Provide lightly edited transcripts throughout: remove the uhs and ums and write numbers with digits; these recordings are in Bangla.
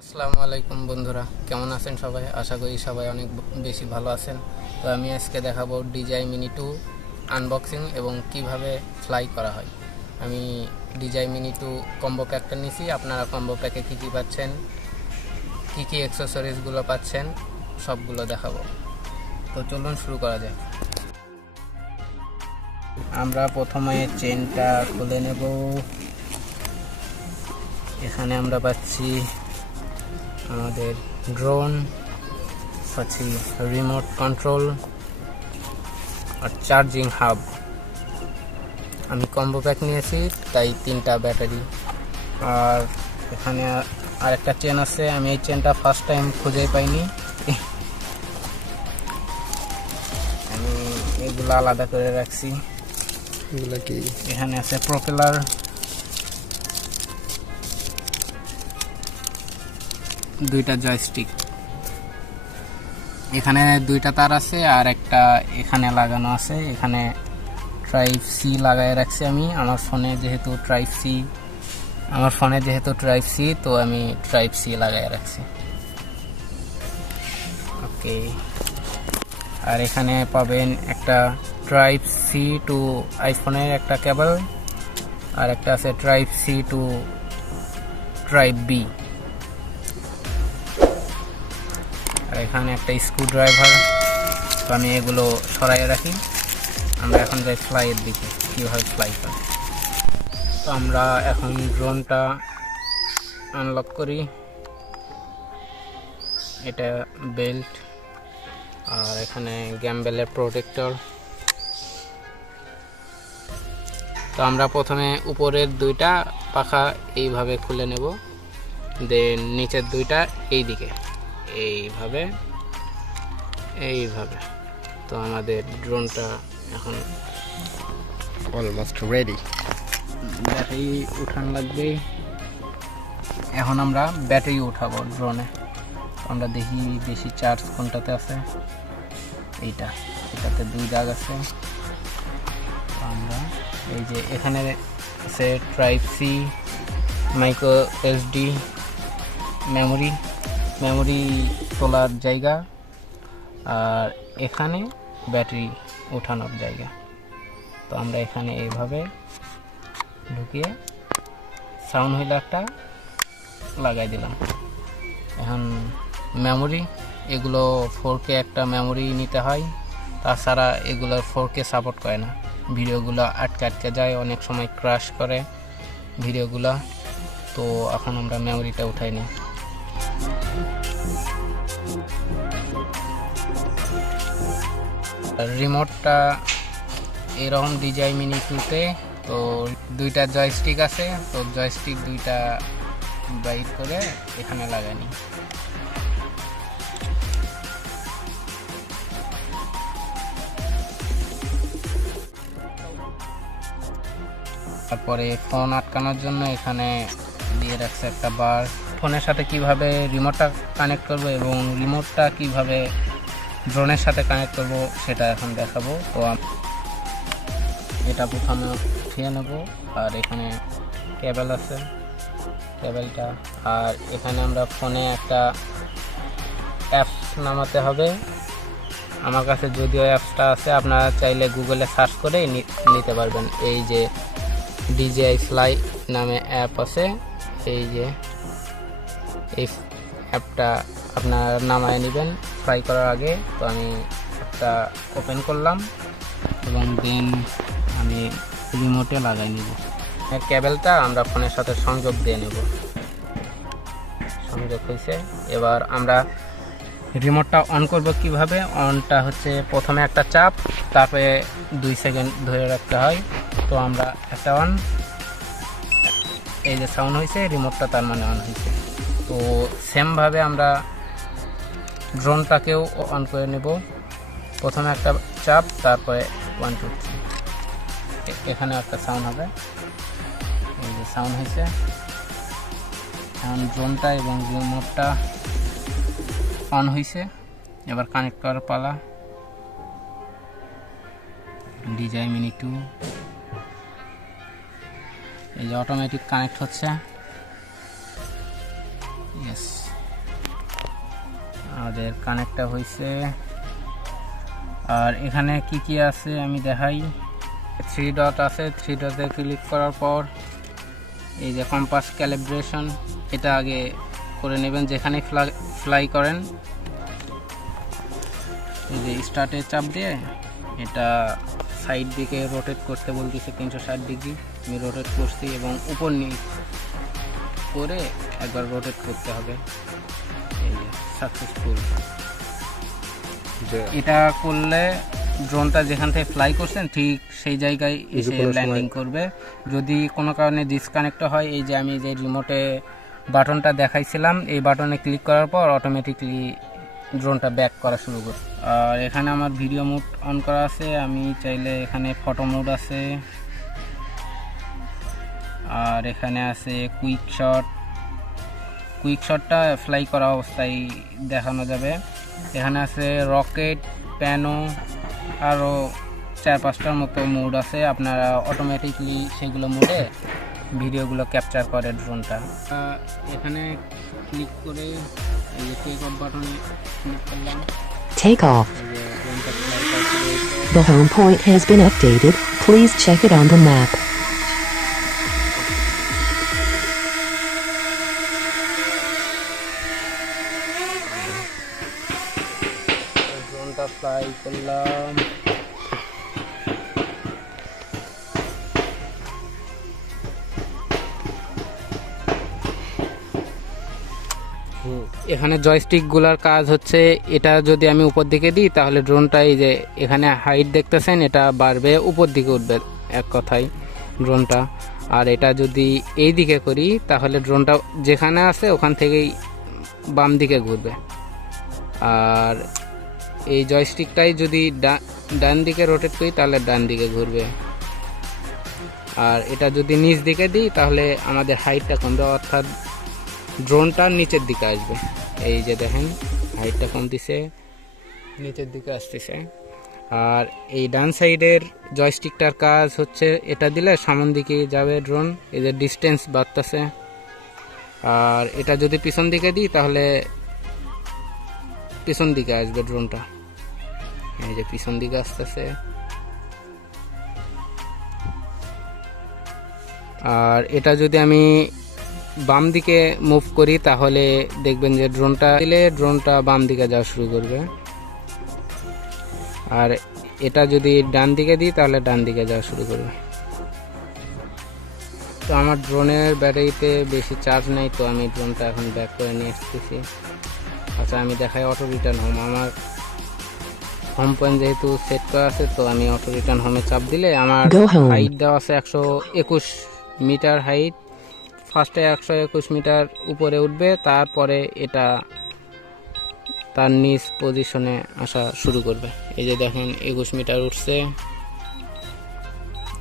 আসসালামু আলাইকুম বন্ধুরা, কেমন আছেন সবাই? আশা করি সবাই অনেক বেশি ভালো আছেন। তো আমি আজকে দেখাবো DJI Mini 2 আনবক্সিং এবং কিভাবে ফ্লাই করা হয়। আমি DJI Mini 2 কম্বো প্যাকটা নিয়েছি। আপনারা কম্বো প্যাকে কী কী পাচ্ছেন, কী কী অ্যাক্সেসরিজগুলো পাচ্ছেন, সবগুলো দেখাবো। তো চলুন শুরু করা যাক। আমরা প্রথমে চেনটা খুলে নেব। এখানে আমরা পাচ্ছি আমাদের ড্রোন, পাচ্ছি রিমোট কন্ট্রোল আর চার্জিং হাব। আমি কম্বো প্যাক নিয়েছি, তাই 3টা ব্যাটারি। আর এখানে আরেকটা চেন আছে। আমি এই চেনটা ফার্স্ট টাইম খুঁজেই পাইনি। আমি এগুলো আলাদা করে রাখছি। এগুলো কি? এখানে আছে প্রপেলার, দুইটা জয়স্টিক, এখানে 2টা তার আছে আর একটা এখানে লাগানো আছে। এখানে টাইপ সি লাগায় রাখছি আমি। আমার ফোনে যেহেতু টাইপ সি, তো আমি টাইপ সি লাগায় রাখছি। ওকে। আর এখানে পাবেন একটা টাইপ সি টু আইফোনের একটা কেবল, আর একটা আছে type C to type B. আর এখানে একটা স্ক্রু ড্রাইভার। তো আমি এগুলো সরাইয়ে রাখি। আমরা এখন যাই ফ্লাইয়ের দিকে, কীভাবে ফ্লাই করে। তো আমরা এখন ড্রোনটা আনলক করি। এটা বেল্ট, আর এখানে গ্যাম্বেলের প্রোটেক্টর। তো আমরা প্রথমে উপরের 2টা পাখা এইভাবে খুলে নেব, দেন নিচের 2টা এই দিকে এইভাবে। তো আমাদের ড্রোনটা এখন অলমোস্ট রেডি। ব্যাটারি উঠান লাগবে। এখন আমরা ব্যাটারি উঠাবো ড্রোনে। আমরা দেখি বেশি চার্জ কোনটাতে আছে। এটাতে 2 দাগ আছে। আমরা এই যে এখানে আছে type C, micro SD memory তোলার জায়গা, আর এখানে ব্যাটারি ওঠানোর জায়গা। তো আমরা এখানে এইভাবে ঢুকিয়ে সাউন্ড হুইলারটা লাগাই দিলাম। এখন মেমোরি, এগুলো 4K একটা মেমোরি নিতে হয়, তাছাড়া এগুলো 4K সাপোর্ট করে না। ভিডিওগুলো আটকে যায়, অনেক সময় ক্র্যাশ করে ভিডিওগুলো। তো এখন আমরা মেমোরিটা উঠাই নিই। রিমোটটা এরকম DJI Mini 2-তে তো 2টা জয়স্টিক আছে। তো জয়স্টিক 2টা বাইর করে এখানে লাগানি। তারপরে ফোন আটকানোর জন্য এখানে দিয়ে রাখছে একটা বার। ফোনের সাথে কিভাবে রিমোটটা কানেক্ট করব এবং রিমোটটা কিভাবে ড্রোনের সাথে কানেক্ট করব সেটা এখন দেখাবো। তো এটা প্রথমে উঠিয়ে নেব। আর এখানে কেবল আছে, কেবলটা। আর এখানে আমরা ফোনে একটা অ্যাপস নামাতে হবে। আমার কাছে যদিও অ্যাপসটা আছে, আপনারা চাইলে গুগলে সার্চ করে নিতে পারবেন। এই যে DJI ফ্লাই নামে অ্যাপ আছে, এই যে এই অ্যাপটা আপনারা নামায় নেবেন ফ্লাই করার আগে। তো আমি একটা ওপেন করলাম এবং দেন আমি রিমোটে লাগাই নেব। কেবলটা আমরা ফোনের সাথে সংযোগ দিয়ে নেব। সংযোগ হয়েছে। এবার আমরা রিমোটটা অন করব কিভাবে। অনটা হচ্ছে প্রথমে একটা চাপ, তারপরে 2 সেকেন্ড ধরে রাখতে হয়। তো আমরা একটা অন, এই যে সাউন্ড হয়েছে, রিমোটটা তার মানে অন হয়েছে। তো সেমভাবে আমরা ড্রোনটাকেও অন করে নেব। প্রথমে একটা চাপ, তারপরে 1 2 3, এখানে একটা সাউন্ড হবে। এই যে সাউন্ড হয়েছে। এখন ড্রোনটা এবং রিমোটটা অন হয়েছে। এবার কানেক্ট করার পালা। DJI Mini 2, এই যে অটোমেটিক কানেক্ট হচ্ছে। ইয়েস। আমাদের কানেক্টটা হয়েছে। আর এখানে কি কি আছে আমি দেখাই। 3 ডট আছে, 3 ডটে ক্লিক করার পর এই যে কম্পাস ক্যালিব্রেশন, এটা আগে করে নেবেন যেখানে ফ্লাই করেন। এই যে স্টার্টে চাপ দিয়ে এটা সাইড দিকে রোটেট করতে বলতেছে 360 ডিগ্রি। আমি রোটেট করছি এবং উপর নিচ করে একবার রোটেট করতে হবে। এই যে সাকসেসফুল। এটা করলে ড্রোনটা যেখান থেকে ফ্লাই করছেন ঠিক সেই জায়গায় এসে ল্যান্ডিং করবে। যদি কোনো কারণে ডিসকানেক্ট হয়, এই যে আমি যে রিমোটে বাটনটা দেখাইছিলাম, এই বাটনে ক্লিক করার পর অটোমেটিকলি ড্রোনটা ব্যাক করা শুরু করবে। আর এখানে আমার ভিডিও মোড অন করা আছে, আমি চাইলে এখানে ফটো মোড আছে। আর এখানে আছে কুইক শট, কুইক শটটা ফ্লাই করা অবস্থায় দেখানো যাবে। এখানে আছে রকেট, প্যানো, আরও 4-5টার মতো মোড আছে। আপনারা অটোমেটিকলি সেগুলো মোডে ভিডিওগুলো ক্যাপচার করে ড্রোনটা। এখানে ক্লিক করে এই যে টেক অফ বাটনে ক্লিক করলাম। Take off. The home point has been updated. Please check it on the map. ড্রোনটা ফ্লাই করলাম। এখানে জয়স্টিকগুলোর কাজ হচ্ছে, এটা যদি আমি উপর দিকে দিই তাহলে ড্রোনটা এই যে এখানে হাইট দেখতেছেন এটা বাড়বে, উপর দিকে উঠবে এক কথায় ড্রোনটা। আর এটা যদি এই দিকে করি তাহলে ড্রোনটা যেখানে আছে ওখান থেকেই বাম দিকে ঘুরবে। আর এই জয়স্টিকটাই যদি ডান দিকে রোটেট করি তাহলে ডান দিকে ঘুরবে। আর এটা যদি নিচ দিকে দিই তাহলে আমাদের হাইটটা কমবে, অর্থাৎ ড্রোনটা নিচের দিকে আসবে। এই যে দেখেন হাইটটা কমতেছে, নিচের দিকে আসতেছে। আর এই ডান সাইডের জয়স্টিকটার কাজ হচ্ছে, এটা দিলে সামন দিকে যাবে ড্রোন, এই যে ডিস্টেন্স বাড়তেছে। আর এটা যদি পিছন দিকে দিই তাহলে পিছন দিকে আসবে ড্রোনটা, এই যে পিছন দিকে আসতেছে। আর এটা যদি আমি বাম দিকে মুভ করি তাহলে দেখবেন যে ড্রোনটা দিলে ড্রোনটা বাম দিকে যাওয়া শুরু করবে। আর এটা যদি ডান দিকে দিই তাহলে ডান দিকে যাওয়া শুরু করবে। তো আমার ড্রোনের ব্যাটারিতে বেশি চার্জ নেই, তো আমি ড্রোনটা এখন ব্যাক করে নিয়ে আসতেছি। আচ্ছা আমি দেখাই অটো রিটার্ন হোম। আমার হোম পয়েন্ট যেহেতু সেট করা আছে, তো আমি অটো রিটার্ন হোমে চাপ দিলে আমার হাইট দেওয়া আছে 121 মিটার হাইট। ফার্স্টে 121 মিটার উপরে উঠবে, তারপরে এটা তার নিচ পজিশনে আসা শুরু করবে। এই যে দেখেন 21 মিটার উঠছে,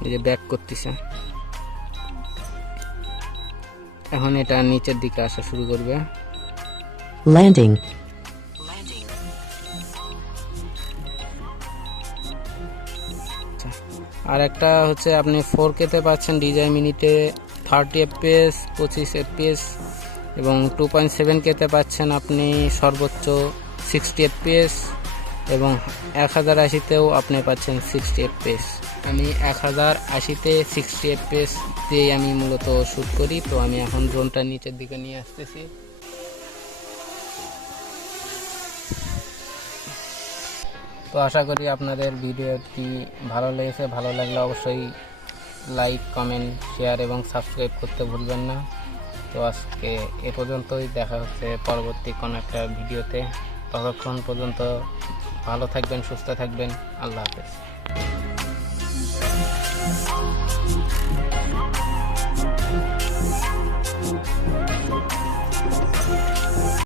এই যে ব্যাক করতেছে। এখন এটা নিচের দিকে আসা শুরু করবে। Landing. আর একটা হচ্ছে আপনি 4K-তে পাচ্ছেন DJI মিনিতে 30 fps 25 fps, এবং 2.7K-তে পাচ্ছেন আপনি সর্বোচ্চ 60 fps, এবং 1080-তেও আপনি পাচ্ছেন 60 fps। আমি 1080-তে 60 fps দিয়ে আমি মূলত শ্যুট করি। তো আমি এখন ড্রোনটা নিচের দিকে নিয়ে আসতেছি। তো আশা করি আপনাদের ভিডিওটি ভালো লেগেছে। ভালো লাগলে অবশ্যই লাইক, কমেন্ট, শেয়ার এবং সাবস্ক্রাইব করতে ভুলবেন না। তো আজকে এ পর্যন্তই, দেখা হচ্ছে পরবর্তী কোনো একটা ভিডিওতে। ততক্ষণ পর্যন্ত ভালো থাকবেন, সুস্থ থাকবেন। আল্লাহ হাফেজ।